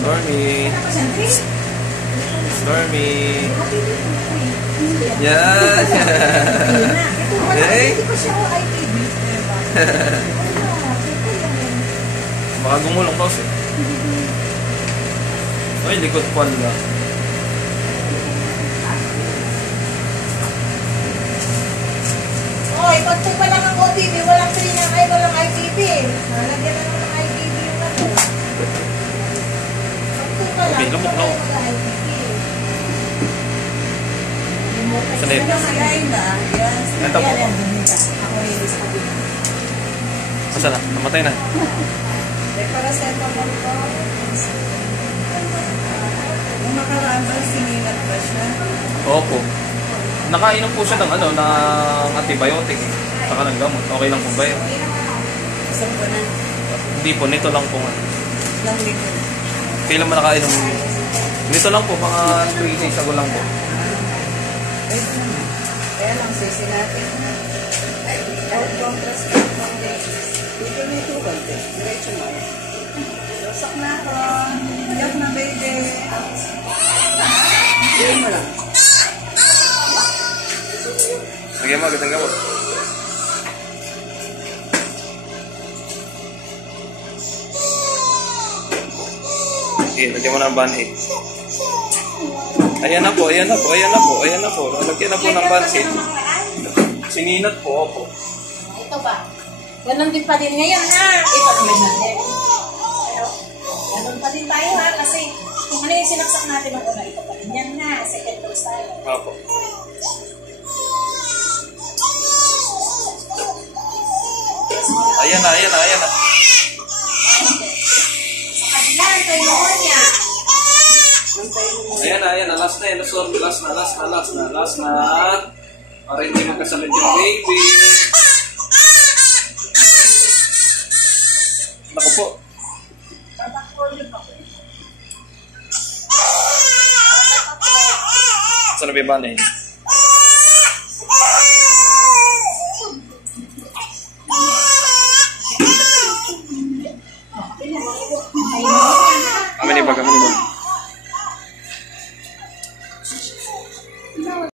Stormy. Stormy. Yan. Okay. Baka gumulong pa siya. Ay, likod pala. Oy, pag po pa lang ang OTV, walang free na kayo, walang IPP. Nalagyan na naman ng IPP yung nato. Pag po pa lang, Okay, lamok na. Sanay. Ito po. Asa na? Namatay na. Para sa ito mo ko. Nung makaraan ba, siningat ba siya? Opo. Nakainom po siya ng ng antibiotic. Saka ng gamot. Okay lang po ba yun? Isang po na. Hindi po, nito lang po nga. Lang dito. Kailan mo nakainom? Nito lang po, mga 3 days ago lang po. Kaya lang, sisi natin. Out contrast ng days. Dito may tukal ko. Diretso mo. Rosak na ako. Yak na, baby. Diyan mo lang. Lagyan mo, agad ang gamot. Okay, lagyan mo ng band-aid. Ayan na po, ayan na po, ayan na po, ayan na po. Lagyan na po ng band-aid. Sininat po, opo. Ito ba? Ganon din pa din ngayon ha. Ito naman natin. Ganon pa din tayo ha. Kasi kung ano yung sinaksak natin ng una, ito pa din yan na. Second dose tayo. Opo. Ayan na, ayan na, ayan na. Sa kabila, ito yung noon niya. Ayan na, ayan na. Last na yan. Last na. Para hindi magkasalad yung baby. Naku po. Saan na ba yung banay?